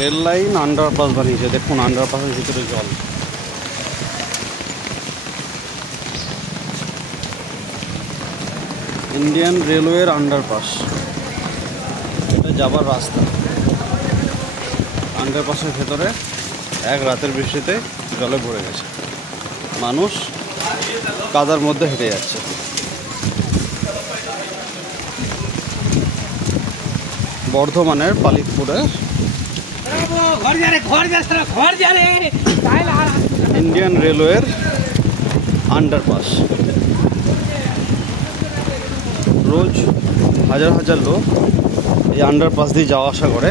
Rail line underpass বানিয়েছে, দেখুন আন্ডারপাসের ভিতরে জল। ইন্ডিয়ান রেলওয়ের আন্ডারপাস, এটা যাবার রাস্তা। আন্ডারপাসের ভেতরে এক রাতের বৃষ্টিতে জলে ভরে গেছে, মানুষ কাদার মধ্যে হেঁটে যাচ্ছে। বর্ধমানের পালিতপুরে ইন্ডিয়ান রেলওয়ের আন্ডারপাস। রোজ হাজার হাজার লোক এই আন্ডারপাস দিয়ে যাওয়া আসা করে,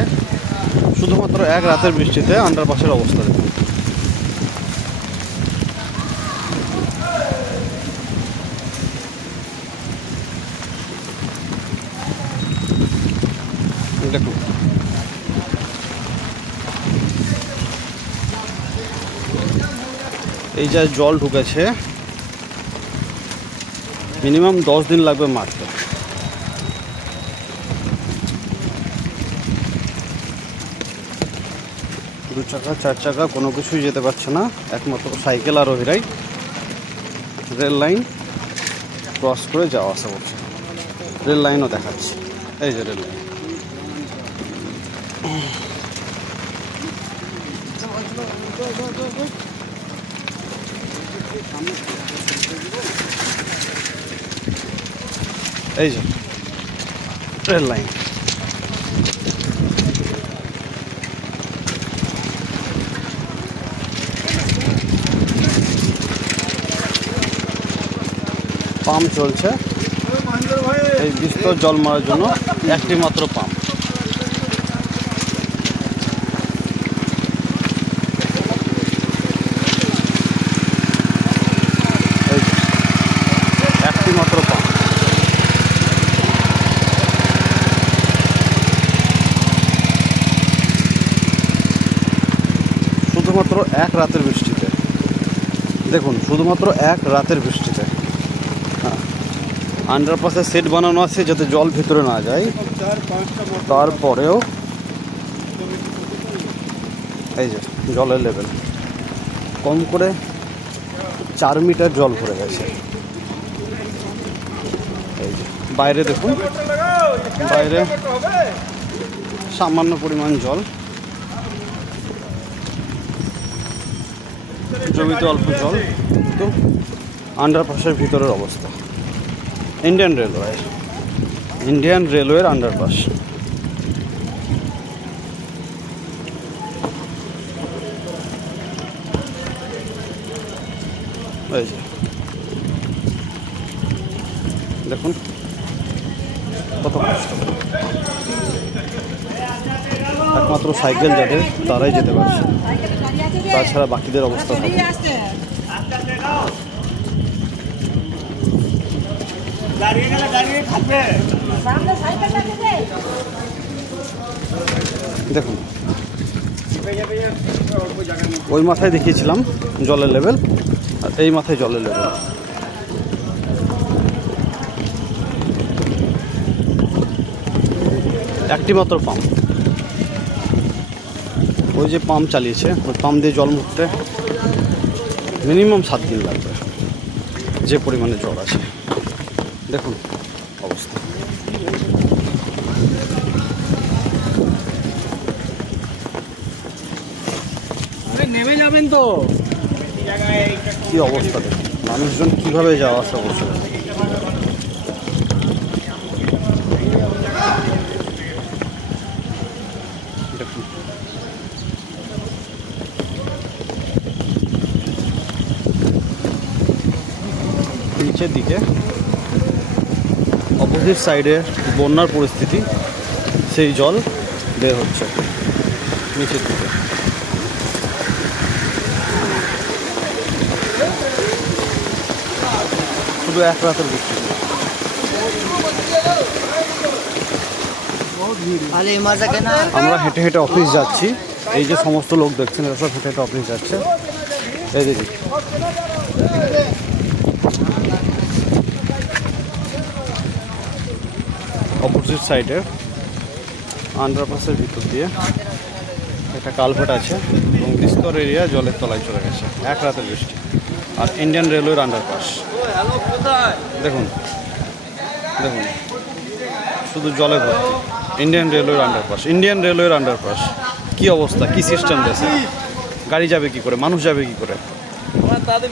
শুধুমাত্র এক রাতের বৃষ্টিতে আন্ডারপাসের অবস্থা দেখুন। দেখুন এই যা জল ঢুকেছে, মিনিমাম 10 দিন লাগবে মারতে। দু চাকা চার চাকা কোনো কিছুই যেতে পারছে না, একমাত্র সাইকেল আর ওহিরাই রেল লাইন ক্রস করে যাওয়া আসা করছে। রেল লাইনও দেখাচ্ছে, এই যে রেল লাইন। এই যে রেল লাইন। পাম্প চলছে, এই বিস্তর জল মারার জন্য একটি মাত্র পাম্প। একটি মাত্র পাম্প। শুধুমাত্র এক রাতের বৃষ্টিতে, দেখুন শুধুমাত্র এক রাতের বৃষ্টিতে আন্ডারপাসের সেট বানানো আছে যাতে জল ভিতরে না যায়। তারপরেও এই যে জলের লেভেল কম করে 4 মিটার জল ভরে গেছে। এই যে বাইরে দেখুন, বাইরে সামান্য পরিমাণ জল, জমিতে অল্প জল, কিন্তু আন্ডারপাসের ভিতরের অবস্থা। ইন্ডিয়ান রেলওয়ের আন্ডারপাস। এই যে দেখুন কত কষ্ট, একমাত্র সাইকেল যাদের তারাই যেতে পারছে, তাছাড়া বাকিদের অবস্থা থাকে। দেখুন ওই মাথায় দেখিয়েছিলাম জলের লেভেল, আর এই মাথায় জলের লেভেল। একটি মাত্র পাম্প, ওই যে পাম্প চালিয়েছে, ওই পাম্প দিয়ে জল মুছতে মিনিমাম 7 দিন লাগবে, যে পরিমাণে জল আছে। দেখুন অবস্থা। নেমে যাবেন তো, কি অবস্থা দেখুন, মানুষজন কিভাবে যাওয়া আসা করছে। দেখুন নিচের দিকে অপোজিট সাইডে বন্যার পরিস্থিতি, সেই জল বের হচ্ছে নিচের দিকে। শুধু এক রাতের বৃষ্টি। আমরা হেঁটে হেঁটে অফিস যাচ্ছি, এই যে সমস্ত লোক দেখছেন এরা সব হেঁটে হেঁটে অফিস যাচ্ছে। এই দিদি অপোজিট সাইডে আন্ডারপাসের ভিতর দিয়ে হেঁটে একটা কালভার্ট আছে এবং বিস্তর এরিয়া জলের তলায় চলে গেছে এক রাতের বৃষ্টি। আর ইন্ডিয়ান রেলওয়ের আন্ডারপাস দেখুন দেখুন, শুধু জলে ভর্তি। ইন্ডিয়ান রেলওয়ের আন্ডারপাস কি অবস্থা, কি সিস্টেম দেশে, গাড়ি যাবে কি করে, মানুষ যাবে কি করে? তাদের